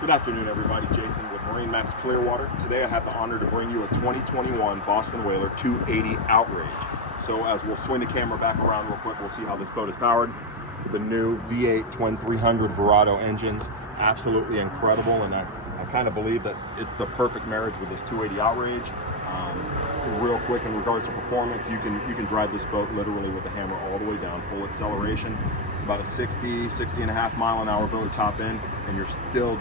Good afternoon, everybody. Jason with MarineMax Clearwater. Today I have the honor to bring you a 2021 Boston Whaler 280 Outrage. So as we'll swing the camera back around real quick, we'll see how this boat is powered with the new V8 Twin 300 Verado engines. Absolutely incredible, and I kind of believe that it's the perfect marriage with this 280 Outrage. Real quick, in regards to performance, you can drive this boat literally with the hammer all the way down, full acceleration. It's about a 60 and a half mile an hour boat top end, and you're still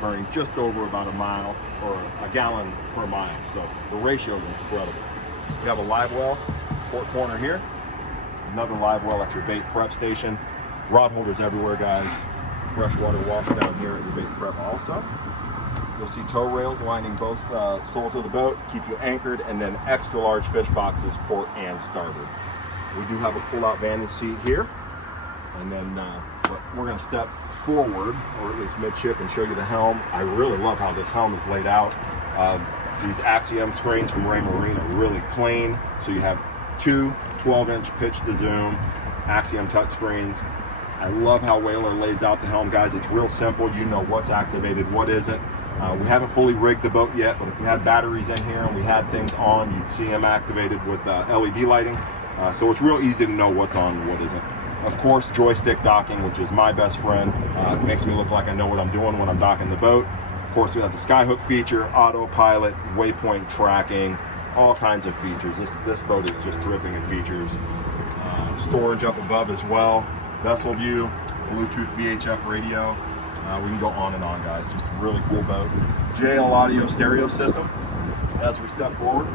burning just over about a mile or a gallon per mile. So the ratio is incredible. We have a live well, port corner here, another live well at your bait prep station. Rod holders everywhere, guys. Freshwater wash down here at your bait prep also. You'll see tow rails lining both soles of the boat, keep you anchored, and then extra large fish boxes, port and starboard. We do have a pull-out vantage seat here, and then we're going to step forward, or at least midship, and show you the helm. I really love how this helm is laid out. These Axiom screens from Ray Marine are really clean, so you have two 12-inch pitch to zoom Axiom touch screens. I love how Whaler lays out the helm, guys. It's real simple. You know what's activated, what isn't. We haven't fully rigged the boat yet, but if we had batteries in here and we had things on, you'd see them activated with LED lighting. So it's real easy to know what's on and what isn't. Of course, joystick docking, which is my best friend. It makes me look like I know what I'm doing when I'm docking the boat. Of course, we have the skyhook feature, autopilot, waypoint tracking, all kinds of features. This boat is just dripping in features. Storage up above as well. Vessel view, Bluetooth VHF radio. We can go on and on, guys. Just a really cool boat. JL audio stereo system as we step forward.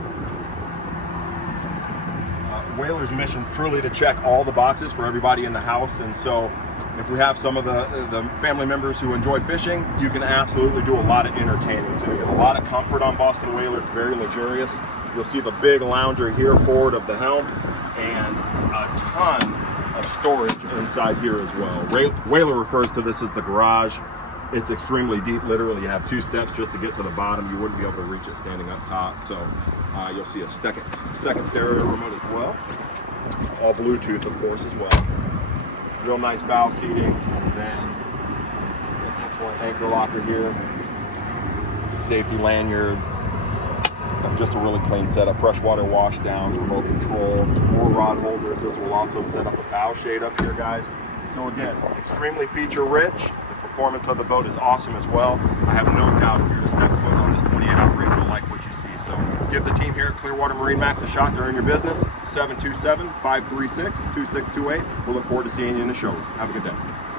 Whaler's mission is truly to check all the boxes for everybody in the house, and so if we have some of the family members who enjoy fishing, you can absolutely do a lot of entertaining. So you get a lot of comfort on Boston Whaler. It's very luxurious. You'll see the big lounger here forward of the helm, and a ton of storage inside here as well. Whaler refers to this as the garage. It's extremely deep. Literally, you have two steps just to get to the bottom. You wouldn't be able to reach it standing up top. So you'll see a second stereo remote as well. All Bluetooth, of course, as well. Real nice bow seating, and then an excellent anchor locker here. Safety lanyard. Just a really clean setup. Freshwater wash downs, remote control, more rod holders. This will also set up a bow shade up here, guys. So again, extremely feature rich. The performance of the boat is awesome as well. I have no doubt if you were to step foot on this 28 Outrage, you'll like what you see. So give the team here at Clearwater MarineMax a shot during your business. 727-536-2628. We'll look forward to seeing you in the showroom. Have a good day.